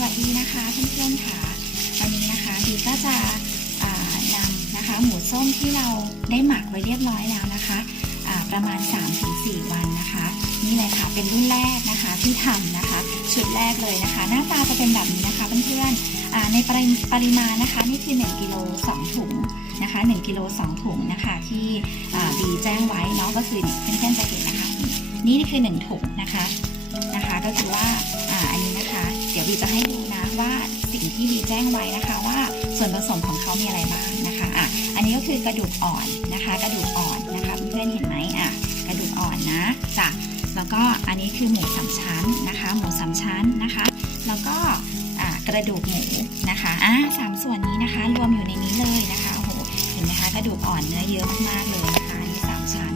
สวัสดีนะคะเพื่อนๆค่ะวันนี้นะคะดีก็จะนำนะคะหมูส้มที่เราได้หมักไว้เรียบร้อยแล้วนะคะประมาณ 3-4 วันนะคะ นี่เลยค่ะเป็นรุ่นแรกนะคะที่ทำนะคะ ชุดแรกเลยนะคะ หน้าตาจะเป็นแบบนี้นะคะเพื่อนๆในปริปริมาณนะคะนี่คือ 1กิโล2ถุงนะคะ1กิโล2ถุงนะคะที่อ่าบีแจ้งไว้เนาะก็คือนี่เพื่อนๆจะเห็นนะคะ นี่คือ 1 ถุงนะคะนะคะ ก็คือว่าอ่าอันนี้นะคะ เดี๋ยวจะให้ดูนะว่าสิ่งที่บีแจ้งไว้นะคะว่าส่วนผสมของเขามีอะไรบ้างนะคะอะอันนี้ก็คือกระดูกอ่อนนะคะ กระดูกอ่อนนะคะเพื่อนๆเห็นไหมอะกระดูกอ่อนนะจ้ะแล้วก็อันนี้คือหมูสามชั้นนะคะ หมูสามชั้นนะคะ แล้วก็กระดูกหมูนะคะอะสามส่วนนี้นะคะ รวมอยู่ในนี้เลยนะคะโอ้โหเห็นไหมคะกระดูกอ่อนเนื้อเยอะมากๆเลยนะคะอันนี้สามชั้น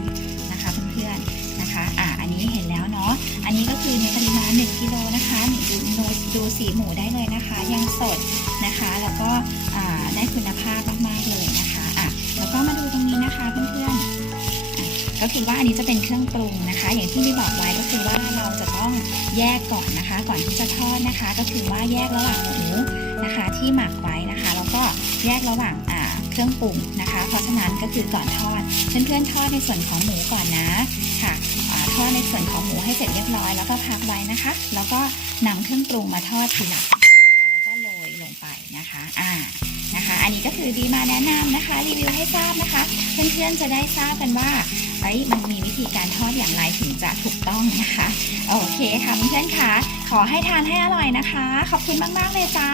นะคะเพื่อนๆนะคะอะอันนี้เห็นแล้วเนาะอันนี้ก็คือในปริมาณ1กิโลนะคะนี่ ดูสีหมูได้เลยนะคะ ยังสดนะคะ แล้วก็ได้คุณภาพมากๆเลยนะคะอะแล้วก็มาดูตรงนี้นะคะเพื่อนๆก็คือว่าอันนี้จะเป็นเครื่องปรุงนะคะ อย่างที่ที่บอกไว้ก็คือว่าเราจะต้องแยกก่อนนะคะ ก่อนที่จะทอดนะคะ ก็คือว่าแยกระหว่างหมูนะคะ ที่หมักไว้นะคะ แล้วก็แยกระหว่างเครื่องปรุงนะคะ เพราะฉะนั้นก็คือก่อนทอดเพื่อนๆทอดในส่วนของหมูก่อนนะค่ะทอดในส่วนของหมูให้เสร็จเรียบร้อยแล้วก็พักไว้นะคะ แล้วก็ นำเครื่องปรุงมาทอดทีหลังนะคะแล้วก็โรยลงไปนะคะอ่านะคะ อันนี้ก็คือดีมาแนะนำนะคะรีวิวให้ทราบนะคะ เพื่อนๆจะได้ทราบกันว่าเอ้ยมันมีวิธีการทอดอย่างไรถึงจะถูกต้องนะคะ โอเคค่ะเพื่อนๆค่ะขอให้ทานให้อร่อยนะคะ ขอบคุณมากๆเลยจ้า